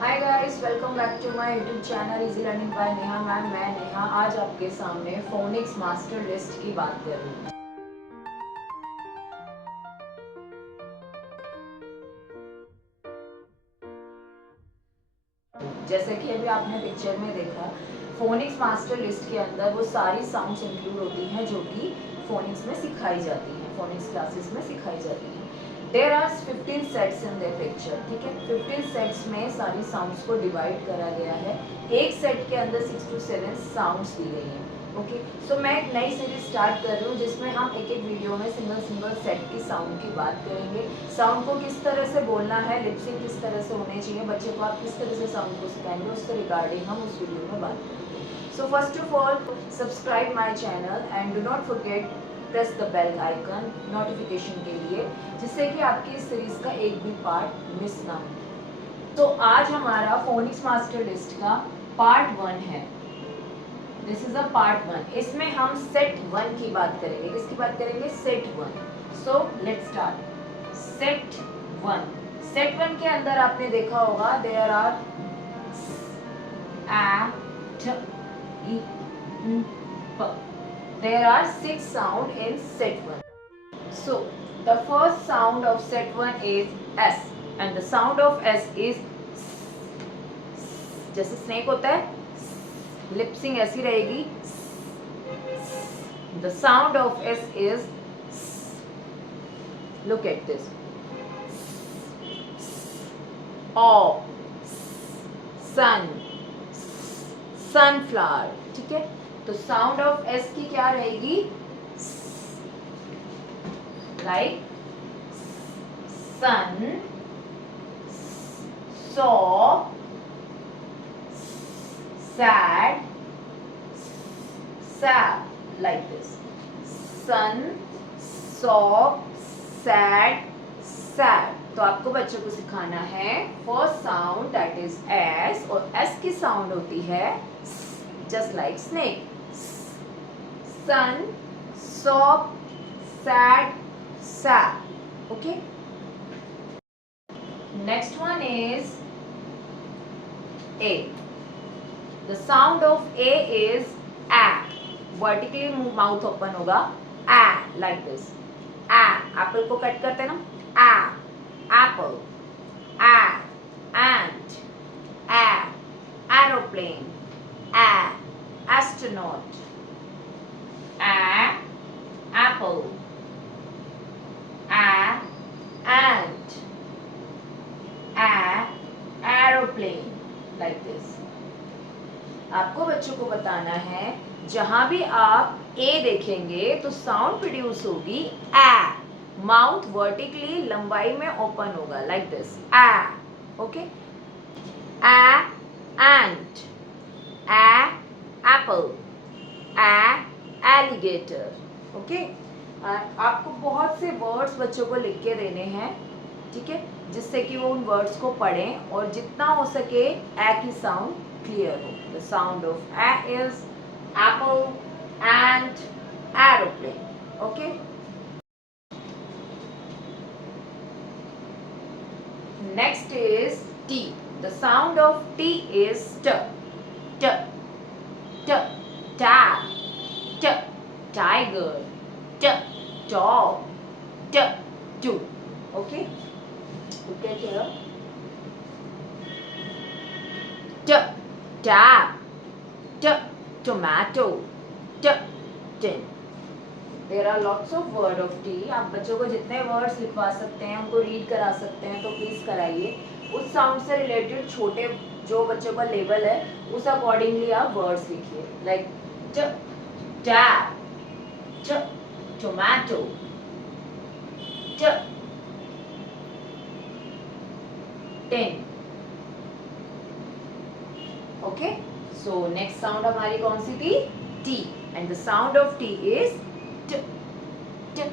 Hi guys, welcome back to my YouTube channel easy learning by Neha ma'am. मैं नेहा आज आपके सामने फोनिक्स मास्टर लिस्ट की बात कर रही हूँ। जैसे कि अभी आपने पिक्चर में देखा, फोनिक्स मास्टर लिस्ट के अंदर वो सारी साउंड्स इंक्लूड होती हैं जो कि फोनिक्स में सिखाई जाती हैं, फोनिक्स क्लासेस में सिखाई जाती हैं। There are 15 sets in the picture, ठीक है। 15 सेट्स में सारी साउंड्स को डिवाइड करा गया है। एक सेट के अंदर 6 to 7 साउंड्स दी गई हैं। ओके, सो मैं एक नई सीरीज स्टार्ट कर रही हूँ जिसमें हम एक एक वीडियो में सिंगल सेट की साउंड की बात करेंगे। साउंड को किस तरह से बोलना है, लिपसिंग किस तरह से होने चाहिए, बच्चे को आप किस तरह से साउंड को सिखाएंगे, उसके रिगार्डिंग हम उस वीडियो में बात करेंगे। So first of all, subscribe my channel and do not forget press the bell icon notification के लिए, जिससे कि आपकी इस सीरीज का एक भी पार्ट मिस ना हो। तो आज हमारा फोनिक्स मास्टर लिस्ट का पार्ट 1 है। This is a part 1। इसमें हम सेट 1 की बात करेंगे। किसकी बात करेंगे? Set 1। So let's start. Set 1। Set 1 के अंदर आपने देखा होगा there are a t e n p. There are 6 sound in set 1. So the first sound of set 1 is S, and the sound of S is जैसे snake होता है, lip sync ऐसी रहेगी। The sound of S is, look at this, O, sun, sunflower, ठीक है। तो sound of S की क्या रहेगी? Like sun, saw, sad, sap, like this. Sun, saw, sad, sad. तो आपको बच्चों को सिखाना है first sound that is S, और एस की साउंड होती है just like snake. Sun, sop, sad, sap. Okay, next one is A. The sound of A is A. Vertically mouth open होगा, A, like this. A, apple को cut करते हैं ना, ए, apple, a, ant, a, aeroplane, a, astronaut, a, apple, a, ant, a, aeroplane, like this. आपको बच्चों को बताना है जहां भी आप ए देखेंगे तो साउंड प्रोड्यूस होगी ए। माउथ वर्टिकली लंबाई में ओपन होगा, like this, A. Okay, A ant, A Apple, A alligator. Okay, आपको बहुत से वर्ड्स बच्चों को लिख के देने हैं, ठीक है, जिससे कि वो उन वर्ड्स को पढ़ें और जितना हो सके ए की साउंड क्लियर हो। The sound of A is Apple, ant, aeroplane. Okay, next is T. The sound of T is T. T. T. Tap. T. Tiger. T. Dog. T. Do. Okay. Look at here. T. Tap. T. Tomato. T. Tin. There are lots of word of T. आप बच्चों को जितने words लिखवा सकते हैं, उनको read करा सकते हैं, तो प्लीज कराइए। उस साउंड से रिलेटेड छोटे जो बच्चों का लेवल है उस अकॉर्डिंगली आप वर्ड्स लिखिए, like tap, tomato, tin. Okay, सो नेक्स्ट साउंड हमारी कौन सी थी? T, and the sound of T is T, T,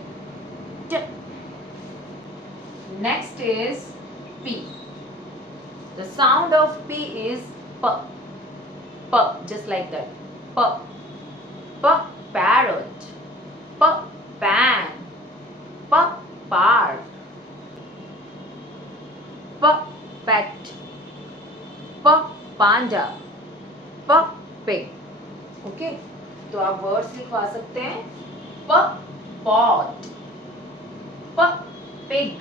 T. Next is P. The sound of P is P, P, just like that. P, P, parrot, P, pan, P, park, P, pet, पांडा, प pig. Okay, तो आप words लिखवा सकते हैं. प pot, प pig,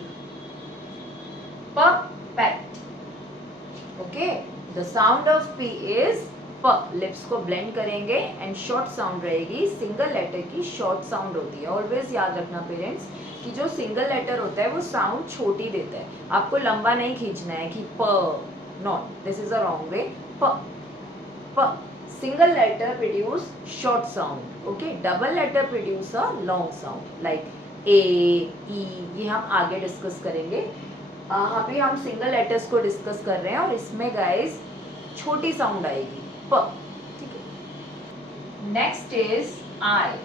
प pet. Okay, the sound of P is प. लिप्स को ब्लेंड करेंगे एंड शॉर्ट साउंड रहेगी. सिंगल लेटर की शॉर्ट साउंड होती है. ऑलवेज याद रखना पेरेंट्स कि जो सिंगल लेटर होता है वो साउंड छोटी देता है. आपको लंबा नहीं खींचना है कि प. Not, this is a wrong way. प प. Single letter produce short sound. Okay, double letter produce a long sound like A, E. ये हम आगे डिस्कस करेंगे. अभी हम सिंगल लेटर्स को डिस्कस कर रहे हैं और इसमें गाइस छोटी साउंड आएगी प. ठीक है. Next is I.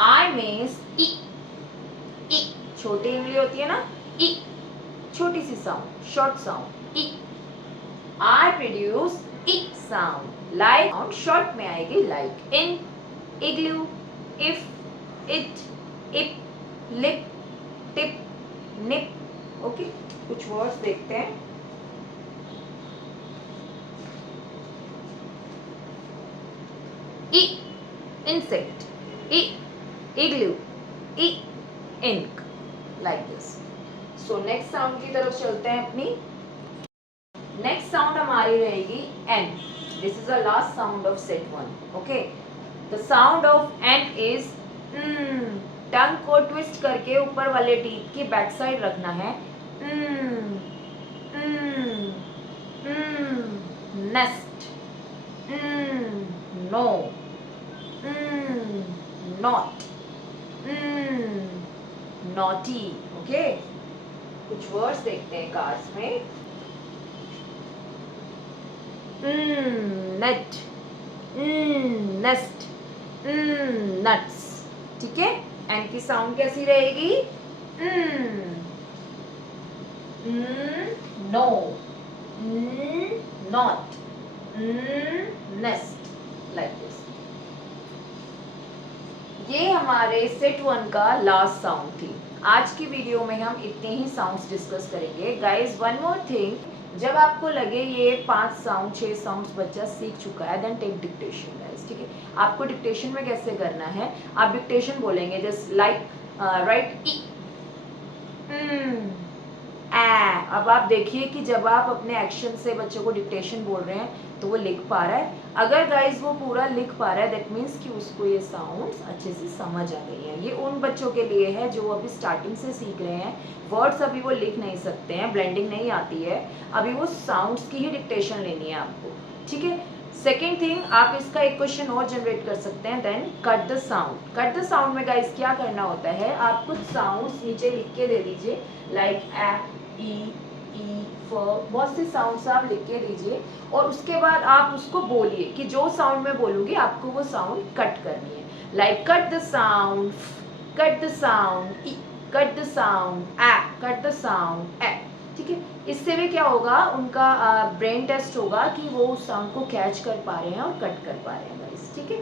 I means ई. ई छोटी उंगली होती है ना, ई. छोटी सी साउंड, शॉर्ट साउंड, ई. आई प्रोड्यूस ई साउंड. लाइक साउंड शॉर्ट में आएगी like in, igloo, if, it, ip, lip, tip, nip. Okay, कुछ वर्ड्स देखते हैं. ई इंसेक्ट, ई इग्लू, ई ink, like this. So next sound की तरफ चलते हैं अपनी. नेक्स्ट साउंड हमारी रहेगी N. This is the last sound of set 1. Okay, the sound of N is tongue को ट्विस्ट करके ऊपर वाले टीथ की बैक साइड रखना है. Nest, no, not, naughty. Okay, कुछ वर्ड्स देखते हैं कार्ड्स में. Nut, nest, nuts. ठीक है. एन की साउंड कैसी रहेगी? No, not, nest, like this. ये हमारे सेट 1 का लास्ट साउंड थी. आज की वीडियो में हम इतने ही साउंड्स डिस्कस करेंगे. गाइज वन मोर थिंग, जब आपको लगे ये 5 साउंड 6 साउंड्स बच्चा सीख चुका है, देन टेक डिक्टेशन गाइज. ठीक है. आपको डिक्टेशन में कैसे करना है, आप डिक्टेशन बोलेंगे जस्ट लाइक राइट ई, अब आप देखिए कि जब आप अपने एक्शन से बच्चों को डिक्टेशन बोल रहे हैं तो वो लिख पा रहा है. अगर गाइज वो पूरा लिख पा रहा है दैट मीन्स कि उसको ये साउंड्स अच्छे से समझ आ गई है. ये उन बच्चों के लिए है जो अभी स्टार्टिंग से सीख रहे हैं. वर्ड्स अभी वो लिख नहीं सकते हैं, ब्लेंडिंग नहीं आती है, अभी वो साउंड्स की ही डिक्टेशन लेनी है आपको. ठीक है. सेकेंड थिंग, आप इसका एक क्वेश्चन और जनरेट कर सकते हैं. Then cut the sound. Cut the sound में गाइज क्या करना होता है, आप कुछ साउंड्स नीचे लिख के दे दीजिए लाइक ए, ई, फ. बहुत से साउंड्स आप लिख के दीजिए और उसके बाद आप उसको बोलिए कि जो साउंड मैं बोलूँगी आपको वो साउंड कट करनी है. Like cut the sound, cut the sound, ई, कट द साउंड, ए, कट द साउंड, ए. ठीक है. इससे भी क्या होगा, उनका ब्रेन टेस्ट होगा कि वो उस साउंड को कैच कर पा रहे हैं और कट कर पा रहे हैं गाइस. ठीक है.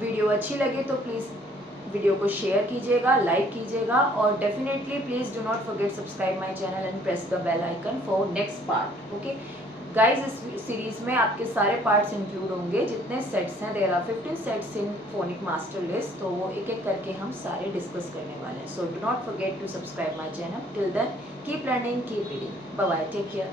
वीडियो अच्छी लगे तो प्लीज़ वीडियो को शेयर कीजिएगा, लाइक कीजिएगा और definitely please do not forget subscribe my channel and press the bell icon for next part. Okay guys, इस सीरीज़ में आपके सारे पार्ट्स इंक्लूड होंगे. जितने सेट्स हैं, there are 15 sets in phonic master list. तो वो एक एक करके हम सारे डिस्कस करने वाले हैं. So do not forget to subscribe my channel. Till then keep learning, keep reading. Bye bye, take care.